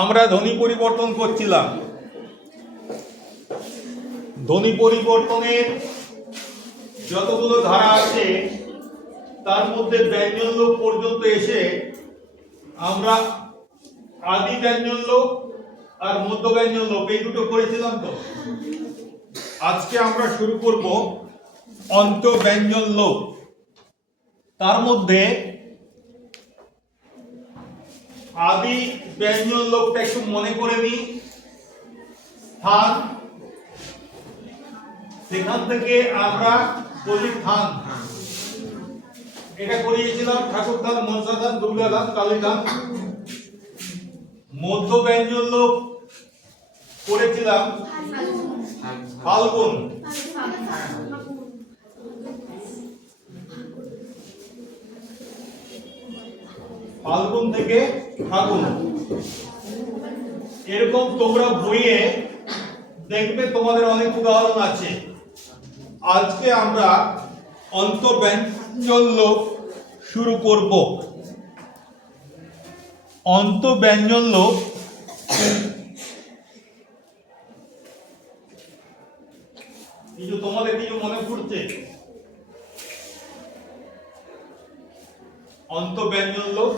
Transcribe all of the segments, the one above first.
আমরা ধ্বনি পরিবর্তন করছিলাম। ধ্বনি পরিবর্তনের যতগুলো ধারা আছে, তার মধ্যে ব্যঞ্জন লোক পর্যন্ত এসে আমরা আদি ব্যঞ্জন লোক আর মধ্য ব্যঞ্জন লোক, এই দুটো করেছিলাম তো। আজকে আমরা শুরু করব অন্ত ব্যঞ্জন লোক। তার মধ্যে আদি ব্যঞ্জন লোকটা একটু মনে করে নিই স্থান সেখান থেকে আমরা বলি থান। এটা করিয়েছিলাম ঠাকুর ধান মনসা ধান দুর্গা ধান কালী ধান মধ্য ব্যঞ্জন লোক করেছিলাম ফাল্গুন। ফাল্গুন থেকে ফাগুন। এরকম তোমরা বইয়ে দেখবে তোমাদের অনেক উদাহরণ আছে। আজকে আমরা অন্তব্যঞ্জন লোক শুরু করব। অন্তব্যঞ্জন লোক কিছু তোমাদের কিছু মনে পড়ছে? অন্তব্যঞ্জন লোক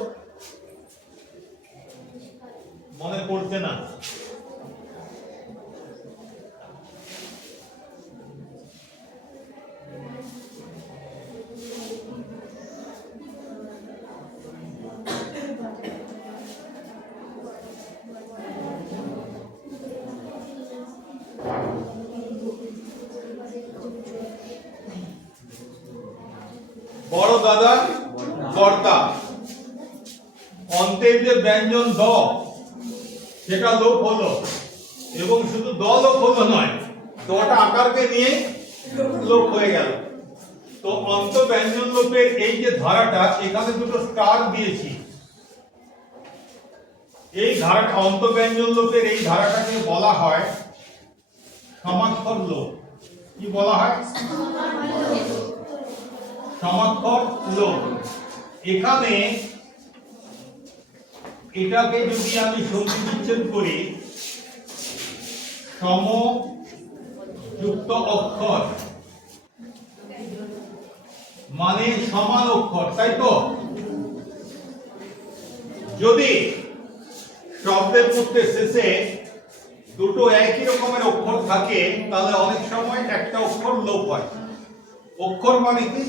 মনে পড়ছে না। বড় দাদা কর্তা। অন্তের যে ব্যঞ্জন দ। সেটা লোপ হলো। এবং শুধু দ লোপ হলো নয় দটা আকারকে নিয়ে লোপ হয়ে গেল। তো অন্ত ব্যঞ্জন লোপের এই যে ধারাটা, এখানে দুটো স্টার দিয়েছি। এই ধারাটা, অন্ত ব্যঞ্জন লোপের এই ধারাটাকে বলা হয় সমাক্ষর লোপ। কি বলা হয়? সমাক্ষর লোপ। এখানে এটাকে যদি আমি সন্ধি বিচ্ছেদ করি সম যুক্ত অক্ষর মানে সমান অক্ষর, তাই তো? যদি শব্দের মধ্যে শেষে দুটো একই রকমের অক্ষর থাকে, তাহলে অনেক সময় একটা অক্ষর লোপ হয়। অক্ষর মানে কি?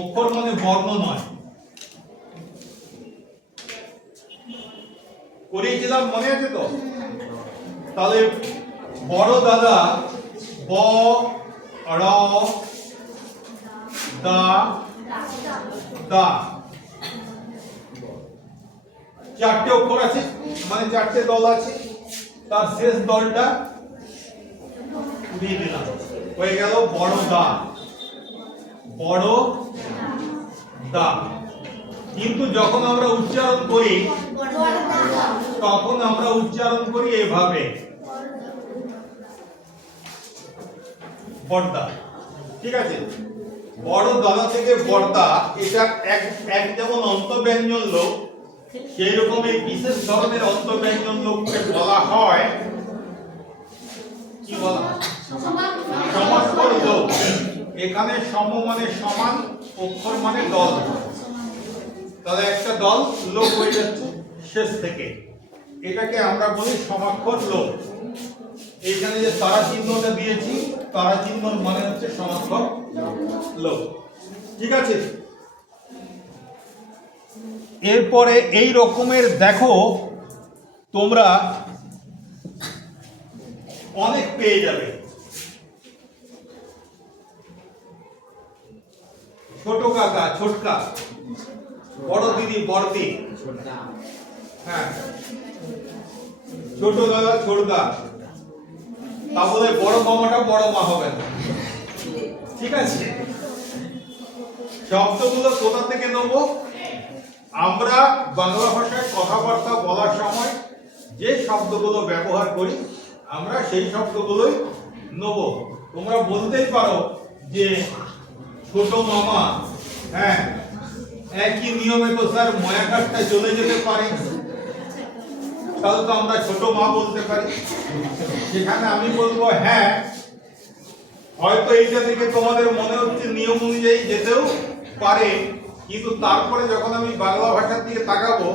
অক্ষর মানে বর্ণ নয়। করিয়েছিলাম মনে আছে তো? তাহলে বড় দাদা ব, র, দা দা। চারটে অক্ষর আছে মানে চারটে দল আছে, তার শেষ দলটা দিয়ে দিলাম। হয়ে গেল বড় দা। বড় দা। কিন্তু যখন আমরা উচ্চারণ করি তখন আমরা উচ্চারণ করি এভাবে। বর্দা। ঠিক আছে? বড় দাদা থেকে বর্দা এটা এক এক যেমন অন্তব্যঞ্জন লোক সেই রকম এই বিশেষ ধরনের অন্তব্যঞ্জন লোককে বলা হয় কি বলা হয়? সমাক্ষর লোক। এখানে সম মানে সমান অক্ষর মানে দল। তাহলে একটা দল লোক হয়ে যাচ্ছে শেষ থেকে। এটাকে আমরা বলি সমাক্ষর লোক। এইখানে যে তারা চিহ্নটা দিয়েছি তারা চিহ্নর মানে হচ্ছে সমাক্ষর লোক। ঠিক আছে? এরপরে এই রকমের দেখো, তোমরা অনেক পেয়ে যাবে। ছোট কাকা, ছোটকা। বড় দিদি বড়দি হ্যাঁ। ছোট দাদা ছোটদা তা বলে বড় মামাটা বড় মা হবে না। ঠিক আছে? শব্দগুলো কোথা থেকে নেব? আমরা বাংলা ভাষায় কথাবার্তা বলার সময় যে শব্দগুলো ব্যবহার করি, আমরা সেই শব্দগুলোই নেব। তোমরা বলতেই পারো যে ছোট মামা হ্যাঁ একই নিয়মে তো স্যার ময়াকারটা চলে যেতে পারে। তাহলে তো আমরা ছোট মা বলতে পারি। যেখানে আমি বলব হ্যাঁ হয়তো এইটা থেকে তোমাদের মনে হচ্ছে নিয়ম অনুযায়ী যেতেও পারে, কিন্তু তারপরে যখন আমি বাংলা ভাষার দিকে তাকাবো,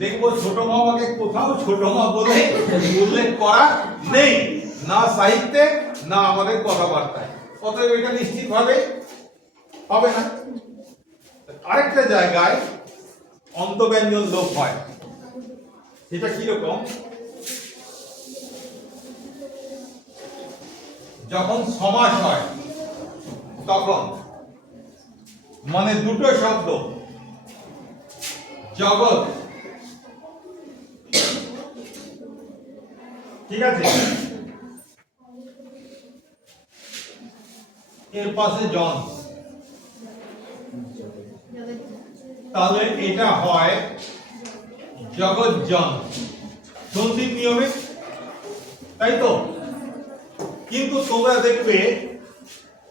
দেখব ছোট মামাকে কোথাও ছোট মা বলে উল্লেখ করা নেই। না সাহিত্যে, না আমাদের কথাবার্তায়। অতএব এটা নিশ্চিতভাবে হবে না। আরেকটা জায়গায় অন্তব্যঞ্জন লোপ হয়। সেটা কীরকম যখন সমাস হয়, তখন মানে দুটো শব্দ। জগৎ। ঠিক আছে? এর পাশে জন। তাহলে এটা হয় জগৎজন সন্ধির নিয়মে? তাই তো? কিন্তু তোমরা দেখবে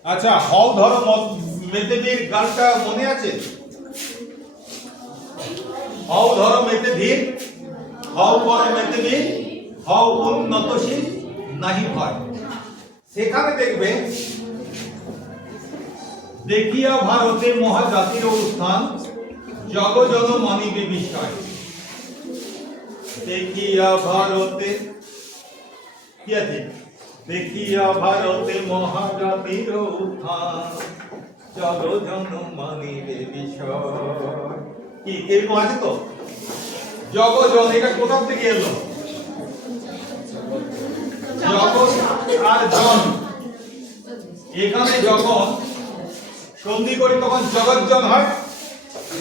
আচ্ছা হও ধরো ম- মেতেধীর গানটা মনে আছে? হও ধরো মেতেধীর হও পরে মেতেধীর হও উন্নতশীল নাহি ভয় সেখানে দেখবে দেখিয়া ভারতে মহাজাতির উত্থান জগজন মানিবে বিষয় দেখিয়া ভারতে, কি আছে? দেখিয়া ভারতে মহাজাতির উত্থান জগজন মানিবে বিষয় কি, এরকম আছে তো? জগজন এটা কোথা থেকে এলো? জগৎ আর জন। এখানে যখন সন্ধি করি তখন জগৎজন হয়।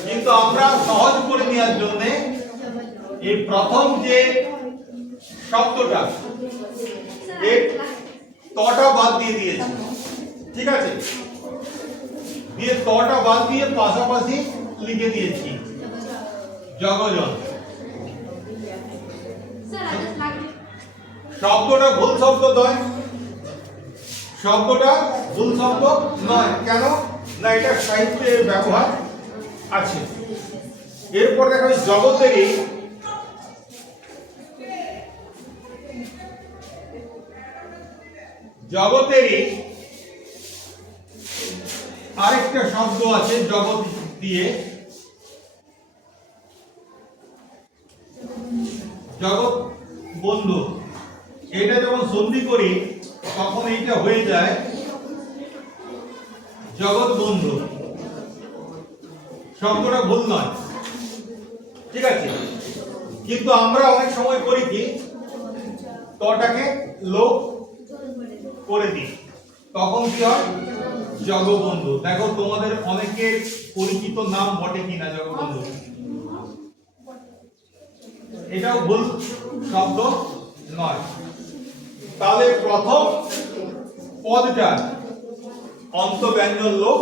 কিন্তু আমরা সহজ করে নেওয়ার জন্য এই প্রথম যে শব্দটা তটা বাদ দিয়ে দিয়েছি। ঠিক আছে? দিয়ে তটা বাদ দিয়ে পাশাপাশি লিখে দিয়েছি জগজন শব্দটা ভুল শব্দ নয়। শব্দটা ভুল শব্দ নয়। কেন? না, এটা সাহিত্যের ব্যবহার আছে। এরপর দেখা জগতেরই জগতেরই আরেকটা শব্দ আছে জগৎ দিয়ে। জগৎ বন্ধু। এটা যখন সন্ধি করি, তখন এইটা হয়ে যায় জগৎ বন্ধু। শব্দটা ভুল নয়। ঠিক আছে? কিন্তু আমরা অনেক সময় করি কি? তটাকে লোক করে দিই। তখন কি হয়? জগবন্ধু। দেখো, তোমাদের অনেকের পরিচিত নাম বটে কিনা জগবন্ধু? এটাও ভুল শব্দ নয়। তাহলে প্রথম পদটা অন্তব্যঞ্জন লোক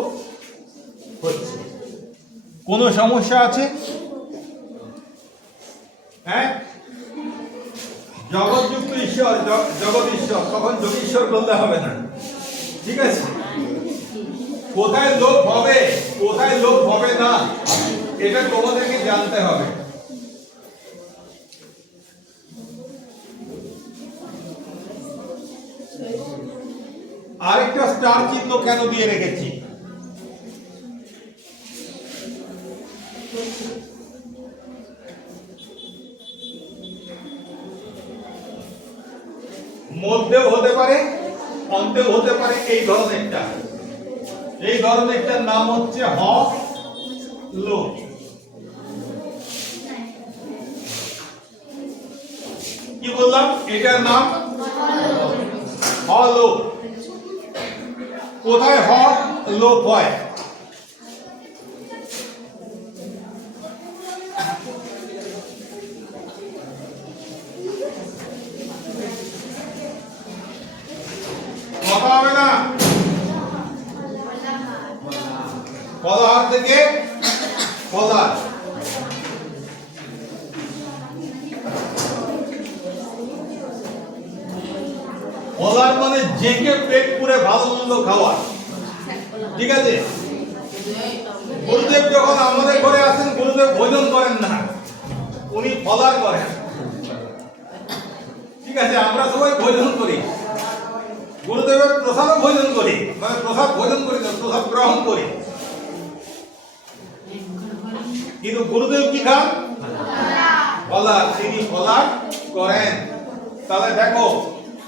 হচ্ছে। কোনো সমস্যা আছে? হ্যাঁ? জগৎযুক্ত ঈশ্বর জগৎ ঈশ্বর, তখন যোগীশ্বর বলতে হবে না। ঠিক আছে? কোথায় লোক হবে, কোথায় লোক হবে না, এটা তোমাদেরকে জানতে হবে। আরেকটা স্টার চিহ্ন কেন দিয়ে রেখেছি? মধ্যেও হতে পারে, অন্তেও হতে পারে এই ধরনেরটা। এই ধরনেরটার নাম হচ্ছে হ লো। কি বললাম? এটার নাম হ লো কোথায় হ লোপ হয়? পদার মানে জেকে পেট পুরে ভালো মন্দ খাওয়া ঠিক আছে? গুরুদেব যখন আমাদের ঘরে আসেন, গুরুদেব ভোজন করেন না। উনি ফলার করেন। ঠিক আছে? আমরা সবাই ভোজন করি। গুরুদেবের প্রসাদও ভোজন করি। মানে প্রসাদ ভোজন করি না, প্রসাদ গ্রহণ করি। কিন্তু গুরুদেব কি খান? ফলার। তিনি ফলার করেন। তাহলে দেখো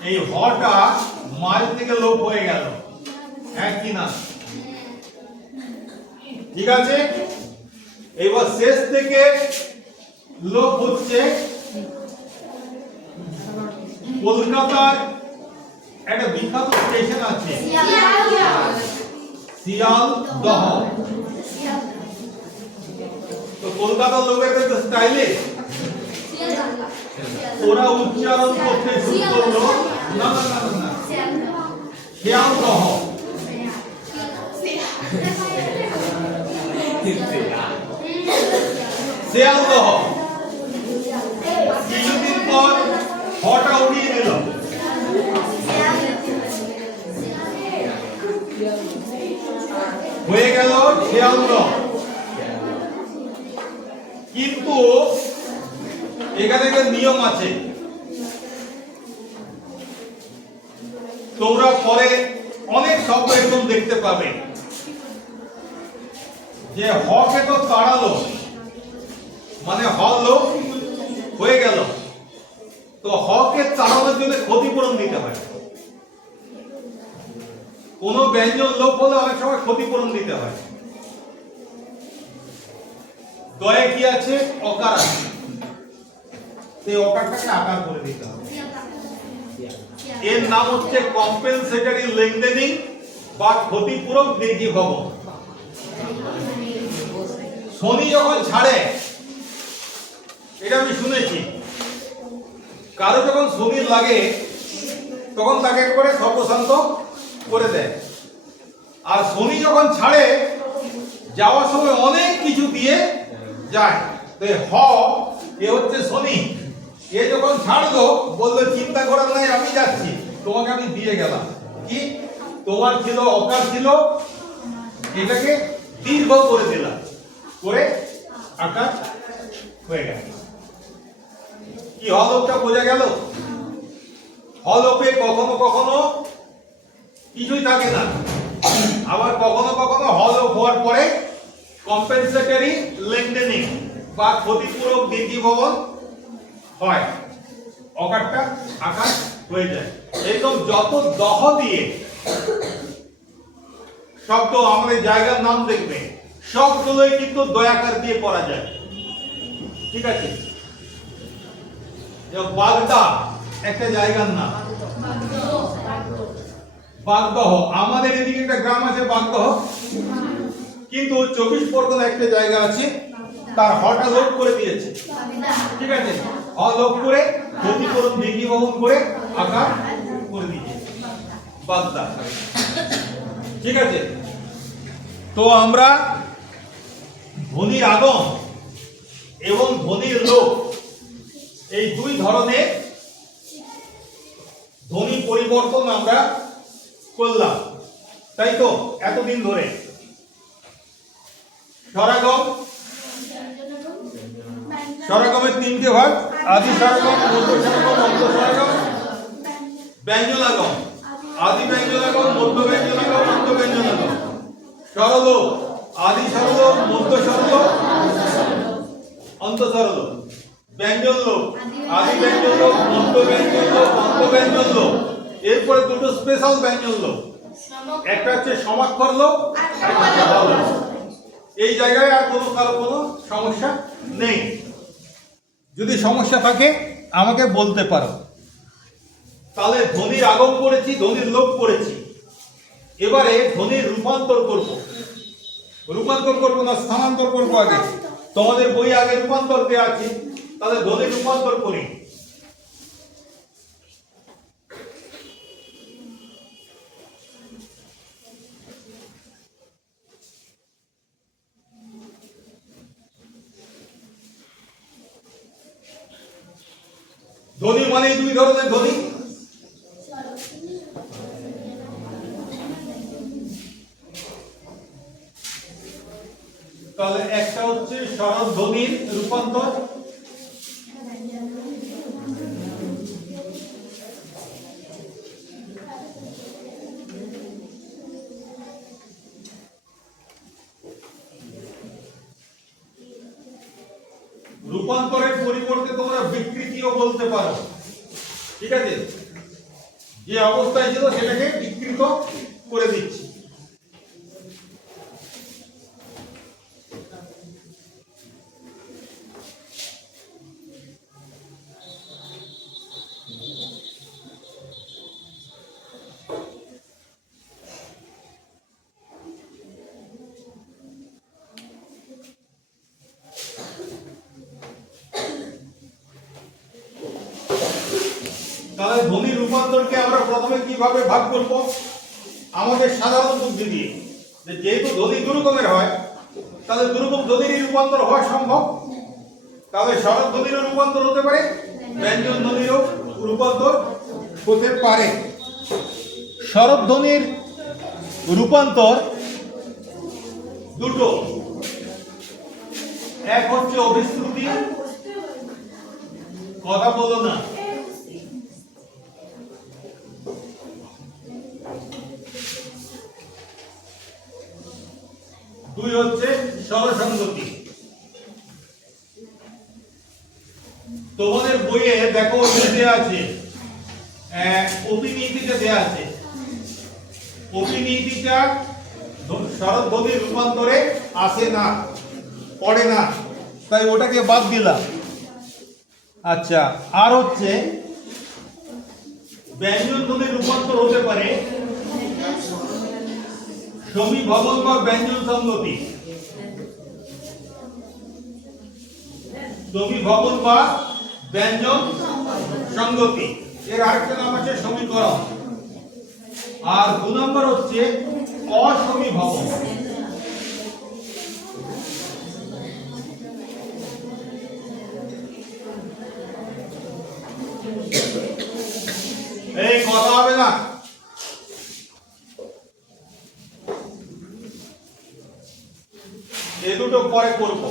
এই হটা মাঝ থেকে লোপ হয়ে গেল। হ্যাঁ না? ঠিক আছে? এবার শেষ থেকে লোপ হচ্ছে কলকাতার একটা বিখ্যাত স্টেশন আছে। শিয়াল দহ। তো কলকাতার লোকের স্টাইলে ওরা উচ্চারণ করতে শুরু করল। না দহ শিয়াল কিছুদিন পর হটা উড়িয়ে দিল। হয়ে গেল শিয়াল দহ কিন্তু এখানে একটা নিয়ম আছে। তোমরা পরে অনেক শব্দ এরকম দেখতে পাবে। যে হকে তো তাড়ালো মানে হলো হয়ে গেল। তো হকে তাড়ানোর জন্য ক্ষতিপূরণ দিতে হয়। কোন ব্যঞ্জন লোপ হলে অনেক সময় ক্ষতিপূরণ দিতে হয়। দয়ে কি আছে? অকার আছে। এই অকারটাকে আকার করে দিতে হবে। এর নাম হচ্ছে কম্পেনসেটরি লেনদেনিং বা ক্ষতিপূরক দীর্ঘি ভবন শনি যখন ছাড়ে এটা আমি শুনেছি। কারও যখন শনি লাগে তখন তাকে একবারে সর্বশান্ত করে দেয়। আর শনি যখন ছাড়ে যাওয়ার সময় অনেক কিছু দিয়ে যায়। তো হ এ হচ্ছে শনি। এ যখন ছাড়লো, বলল, চিন্তা করার নাই, আমি যাচ্ছি। তোমাকে আমি দিয়ে গেলাম। কি? তোমার ছিল, অকার ছিল? এটাকে দীর্ঘ করে দিলাম। করে আকার হয়ে গেল। কি হলোকটা বোঝা গেল? হলোকে কখনো কখনো কিছুই থাকে না। আবার কখনো কখনো হলোক হওয়ার পরে কম্পেনসেটরি লেনদেনিং বা ক্ষতিপূরক দীর্ঘীভবন হয়। অকারটা আকার হয়ে যায়। এইরকম যত দহ দিয়ে শব্দ আমাদের জায়গার নাম দেখবে। সবগুলোই কিন্তু দয়াকার দিয়ে করা যায়। ঠিক আছে? বাগদা, একটা জায়গার নাম। বাগদহ। আমাদের এদিকে একটা গ্রাম আছে বাগদহ। কিন্তু চব্বিশ পরগনা একটা জায়গা আছে, তার লোক করে দিয়েছে। ঠিক আছে? অলোক করে ক্ষতিপূরণ দিঘি বহন করে, আকার করে দিয়েছে বাগদা ঠিক আছে? তো আমরা ধ্বনির আগম এবং ধ্বনির লোক, এই দুই ধরনের ধ্বনি পরিবর্তন আমরা করলাম। তাই তো? এতদিন ধরে। স্বরাগম স্বরাগমের তিনটে ভাগ, আদি স্বরাগম মধ্য স্বরাগম অন্ত স্বরাগম ব্যঞ্জনাগম আদি ব্যঞ্জনাগম মধ্য ব্যঞ্জনাগম অন্ত ব্যঞ্জনাগম সরল, আদি সরল, মধ্য সরল, অন্ত সরল। ব্যঞ্জন লোক, আদি ব্যঞ্জন লোক, মধ্য ব্যঞ্জন লোক, অন্ত ব্যঞ্জন লোক। এরপরে দুটো স্পেশাল ব্যঞ্জন লোক। একটা হচ্ছে সমাক্ষর লোক একটা। এই জায়গায় আর কোনো কারও কোনো সমস্যা নেই। যদি সমস্যা থাকে আমাকে বলতে পারো। তাহলে ধনির আগম করেছি ধনির লোপ করেছি। এবারে ধনির রূপান্তর করব। রূপান্তর করব না স্থানান্তর করব আগে? তোমাদের বই আগে রূপান্তর দেওয়া আছে তাহলে ধনির রূপান্তর করি। ধ্বনি মানে দুই ধরনের ধ্বনি তাহলে একটা হচ্ছে সরল ধ্বনির রূপান্তর রূপান্তরের পরিবর্তে তোমরা বিকৃতিও বলতে পারো। ঠিক আছে? যে অবস্থায় ছিল সেটাকে বিকৃত করে দিচ্ছি তাহলে ধ্বনি রূপান্তরকে আমরা প্রথমে কীভাবে ভাগ করব? আমাদের সাধারণ বুদ্ধি দিয়ে। যে যেহেতু ধ্বনি দু রকমের হয়, তাহলে দু রকম ধ্বনিরই রূপান্তর হওয়া সম্ভব? তাহলে শরৎ ধ্বনিরও রূপান্তর হতে পারে, ব্যঞ্জন ধ্বনিরও রূপান্তর হতে পারে। শরৎ ধ্বনির রূপান্তর দুটো। এক হচ্ছে অভিশ্রুতি, কথা বলো না। দুই হচ্ছে স্বরসঙ্গতি তোমাদের বইয়ে দেখো দেয়া আছে আহ, অপিনীতিতে দেয়া আছে। অপিনীতিটা শরৎধ্বনির রূপান্তরে আসে না পড়ে না তাই ওটাকে বাদ দিলাম। আচ্ছা আর হচ্ছে ব্যঞ্জন ধ্বনির রূপান্তর হতে পারে সমী ভবন বা ব্যঞ্জন সংগতি সমী ভবন বা ব্যঞ্জন সংগতি এর আরেকটা নাম আছে সমীকরণ। আর দু নম্বর হচ্ছে অসমী ভবন এই কথা হবে না এ দুটো পরে করব।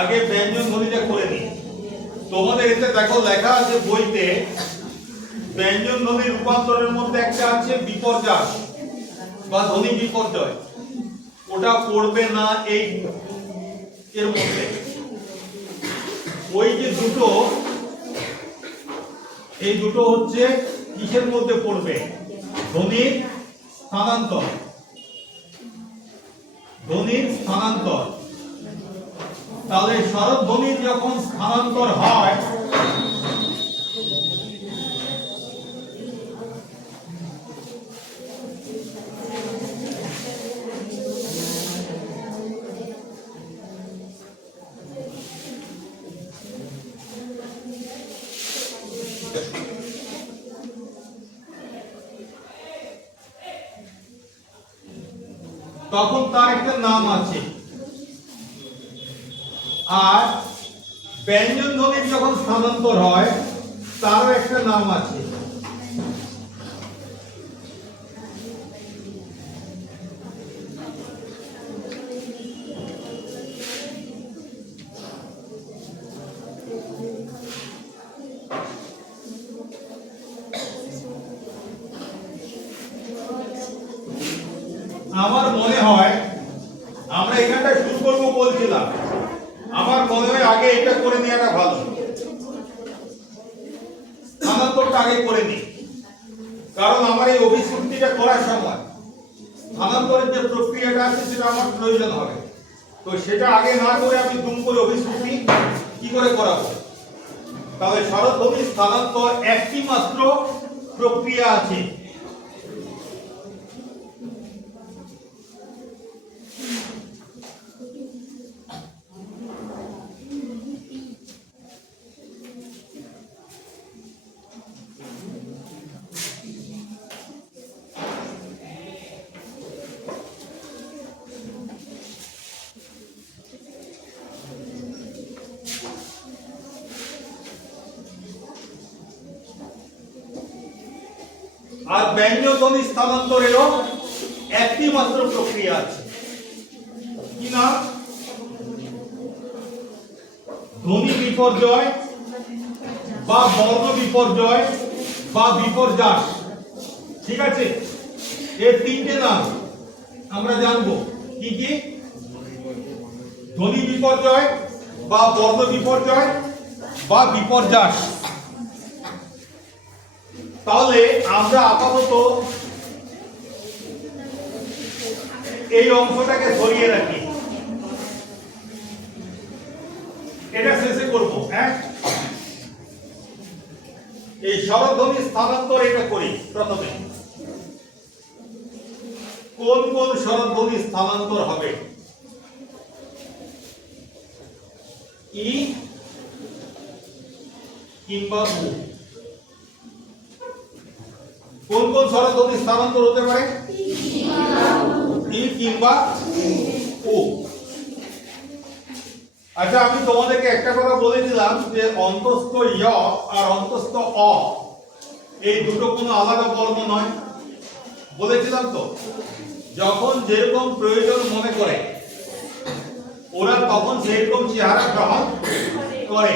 আগে ব্যঞ্জন ধ্বনিটা করে নিই তোমাদের এতে দেখো লেখা আছে বইতে, ব্যঞ্জন ধ্বনির রূপান্তরের মধ্যে একটা আছে বিপর্যাস বা ধ্বনি বিপর্যয়। ওটা পড়বে না এই এর মধ্যে। ওই যে দুটো, এই দুটো হচ্ছে কিসের মধ্যে পড়বে? ধ্বনির স্থানান্তর। ধ্বনির স্থানান্তর। তাহলে শরৎ ধ্বনির যখন স্থানান্তর হয় হয় তারও একটা নাম আছে আমার মনে হয় আমরা এখানটা শুরু করব বলছিলাম আমার মনে হয় আগে এটা করে নেওয়াটা ভালো স্থানান্তরটা আগে করে নিই কারণ আমার এই অভিশ্রুতিটা করার সময় স্থানান্তরের যে প্রক্রিয়াটা আছে সেটা আমার প্রয়োজন হবে তো সেটা আগে না করে আমি দুম করে অভিশ্রুতি কি করে করাবো তাহলে শরৎভূমি স্থানান্তর একটি মাত্র প্রক্রিয়া আছে আর ব্যঞ্জনধ্বনি স্থানান্তরেরও একটি মাত্র প্রক্রিয়া আছে। কি না ধ্বনি বিপর্যয় বা বর্ণ বিপর্যয় বা বিপর্যাস। ঠিক আছে? এর তিনটে নাম আমরা জানব। কি কি? ধ্বনি বিপর্যয় বা বর্ণ বিপর্যয় বা বিপর্যাস। তাহলে আমরা আপাতত এই অংশটাকে সরিয়ে রাখি। এটা শেষে করব হ্যাঁ? এই স্বরধ্বনি স্থানান্তর এটা করি, প্রথমে। কোন কোন স্বরধ্বনি স্থানান্তর হবে? ই কিংবা উ। কোন কোন স্বরধ্বনি স্থানান্তর হতে পারে? ই কিংবা উ আচ্ছা আমি তোমাদেরকে একটা কথা বলেছিলাম যে অন্তস্থ য় আর অন্তস্থ অ, এই দুটো কোনো আলাদা বর্ণ নয়। বলেছিলাম তো, যখন যেরকম প্রয়োজন মনে করে, ওরা তখন সেরকম চেহারা গ্রহণ করে।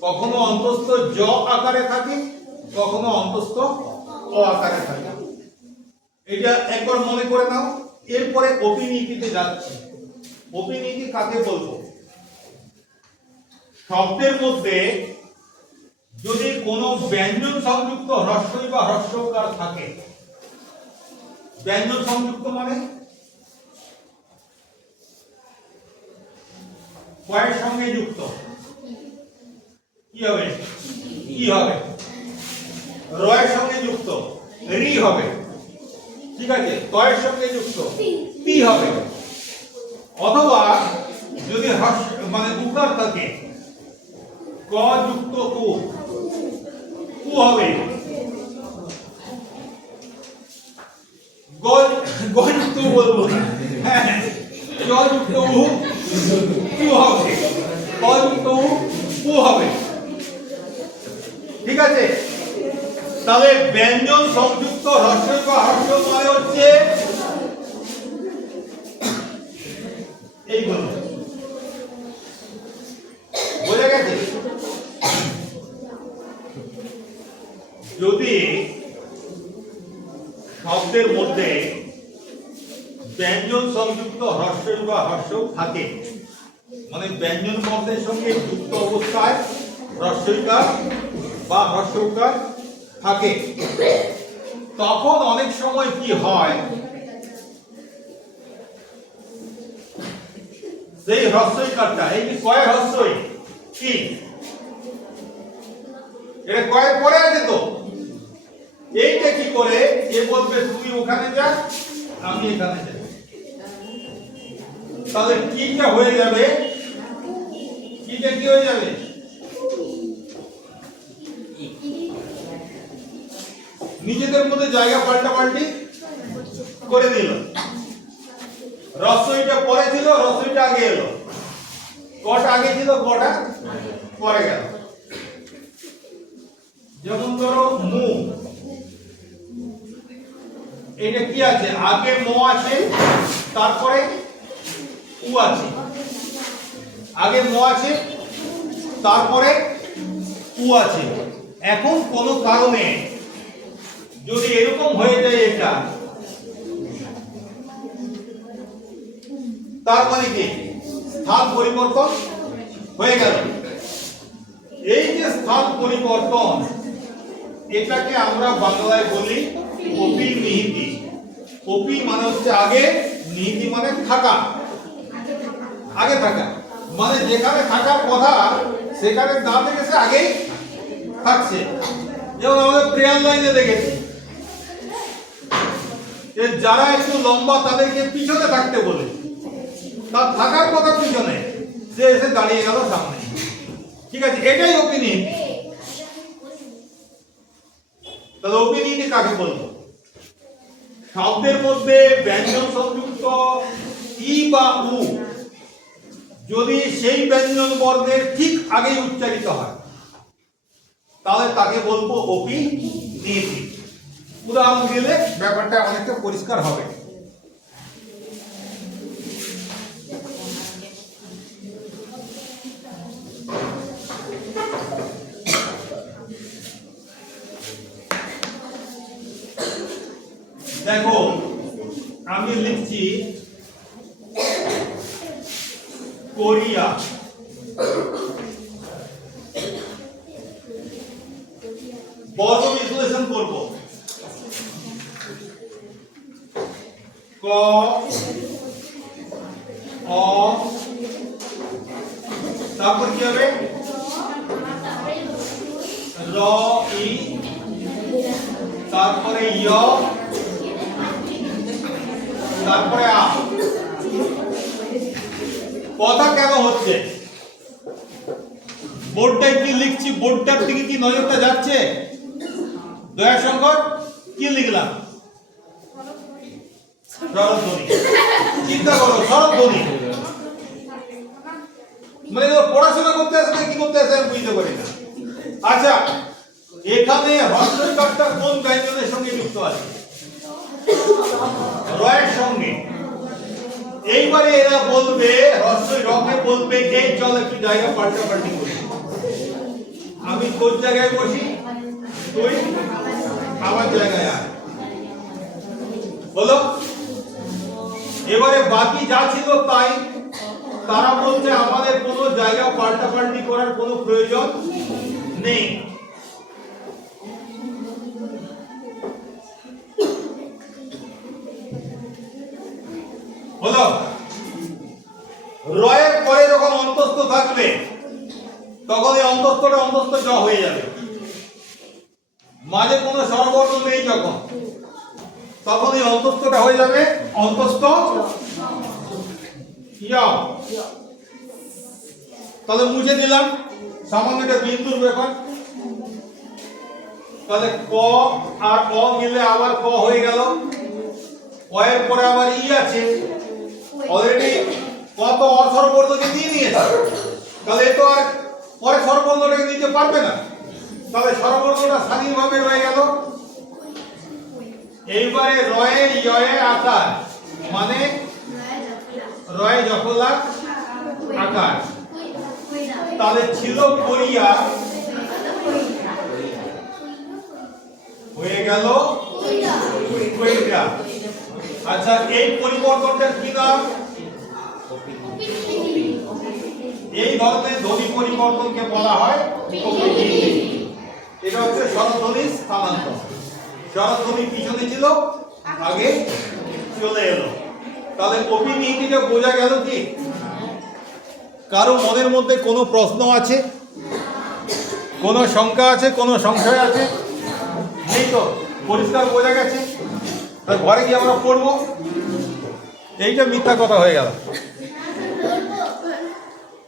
কখনো অন্তস্থ জ আকারে থাকে, কখনো অন্তস্থ আকারে থাকে এটা একবার মনে করে নাও, এরপরে অপিনীতিতে যাচ্ছি। অপিনীতি কাকে বলব? শব্দের মধ্যে যদি কোনো ব্যঞ্জন সংযুক্ত হ্রস্বই বা হ্রস্বকার থাকে, ব্যঞ্জন সংযুক্ত মানে? কয়ের সঙ্গে যুক্ত। কি হবে? কি হবে? রয়ের সঙ্গে যুক্ত। রি হবে। ঠিক আছে? তয়ের সঙ্গে যুক্ত। পি হবে। অথবা যদি মানে উকার থাকে, ক যুক্ত কু। কু হবে। গ গ বলব। হ্যাঁ উ কু হবে। উ কু হবে। ঠিক আছে? তাহলে ব্যঞ্জন সংযুক্ত হর্ষ বা হর্ষ মানে হচ্ছে এইগুলো বোঝা গেছে? যদি শব্দের মধ্যে ব্যঞ্জন সংযুক্ত হর্ষ বা হর্ষ থাকে মানে ব্যঞ্জন বর্ণের সঙ্গে যুক্ত অবস্থায় হ্রস্বইকার বা হর্ষকার থাকে। তখন অনেক সময় কি হয়? সেই হ্রস্বইকারটা এই যে কয় হ্রস্বই, কি? এটা কয়ের পরে আছে তো? এইটা কি করে? এ বলবে, তুমি ওখানে যা, আমি এখানে যাই। তাহলে কিটা হয়ে যাবে? কিটা কি হয়ে যাবে? নিজেদের মধ্যে জায়গা পাল্টা পাল্টি করে দিল। রসইটা পরে ছিল রসইটা আগে এলো। কটা আগে ছিল কটা পরে গেল। যেমন ধরো মু। এটা কি আছে? আগে মো আছে, তারপরে উ আছে। আগে মো আছে, তারপরে উ আছে। এখন কোনো কারণে যদি এরকম হয়ে যায় এটা, তার মানে কি? স্থান পরিবর্তন হয়ে গেল। এই যে স্থান পরিবর্তন, এটাকে আমরা বাংলায় বলি কপি নিহিতি কপি মানে হচ্ছে আগে নিহিতি মানে থাকা। আগে থাকা। মানে যেখানে থাকার কথা, সেখানে না থেকে আগেই থাকছে। যেমন আমাদের প্রেয়ার লাইনে দেখেছি। যে যারা একটু লম্বা তাদেরকে পিছনে থাকতে বলে। তার থাকার কথা পিছনে। সে এসে দাঁড়িয়ে গেল সামনে। ঠিক আছে, এটাই ওপিনিয়ন তাহলে ওপিনিয়ন কাকে বলব? শব্দের মধ্যে ব্যঞ্জন সংযুক্ত ই বা উ। যদি সেই ব্যঞ্জন বর্ণের ঠিক আগেই উচ্চারিত হয়, তাহলে তাকে বলব অপি নীতি উদাহরণ দিলে ব্যাপারটা অনেকটা পরিষ্কার হবে দেখো আমি লিখছি কোরিয়া বর্গ বিশ্লেষণ করব ক অ তারপর কি হবে র ই তারপরে ইয়, তারপরে আ। কথা কেন হচ্ছে? বোর্ডটায় কি লিখছি? বোর্ডটার দিকে কি নজরটা যাচ্ছে? দয়াশঙ্কর কি লিখলাম? চিন্তা করো, শরৎধ্বনি। মানে ও পড়াশোনা করতে আসে না কি করতে আসে আমি বুঝতে পারি না। আচ্ছা এখানে হস্তকারটা কোন ব্যঞ্জনের সঙ্গে যুক্ত আছে? রয়ের সঙ্গে। এইবারে এরা বলবে হস্যই রকে বলবে এই চল একটু জায়গা পাল্টাপাল্টি করি। আমি তোর জায়গায় বসি? তুই আমার জায়গায় আয়। বলো। এবারে বাকি যা ছিল তাই। তারা বলছে, আমাদের কোনো জায়গা পাল্টাপাল্টি করার কোনো প্রয়োজন নেই। থাকবে তখন এই অন্তস্থটা অন্তস্থ জ হয়ে যাবে। মাঝে কোনো স্বরবর্ণ নেই যখন। তখন এই অন্তস্থটা হয়ে যাবে, অন্তস্থ তাহলে মুছে দিলাম, সামান্য একটা বিন্দুর ব্যাপার। তাহলে ক আর অ মিলে আবার ক হয়ে গেল। এর পরে আবার ই আছে। অলরেডি কত অসরবর্ণকে দিয়ে নিয়েছে? তাহলে তো আর পরে সরবর্ণটাকে দিতে পারবে না। তাহলে সরবর্ণটা স্বাধীনভাবে রয়ে গেল। এইবারে রয়ে ইয়ে আকার। মানে? রয়ে জফলা আকার। তাহলে ছিল করিয়া। হয়ে গেল আচ্ছা এই পরিবর্তনটার কি নাম? এই ধরনের ধ্বনি পরিবর্তনকে বলা হয় এটা হচ্ছে স্বরধ্বনির স্থানান্তর। স্বরধ্বনি পিছনে ছিল, আগে চলে এলো। তাহলে অভিনীতিটা বোঝা গেল কি? কারও মনের মধ্যে কোনো প্রশ্ন আছে? কোনো শঙ্কা আছে? কোনো সংশয় আছে? নেই তো, পরিষ্কার বোঝা গেছে। ঘরে গিয়ে আমরা পড়ব। এইটা মিথ্যা কথা হয়ে গেল।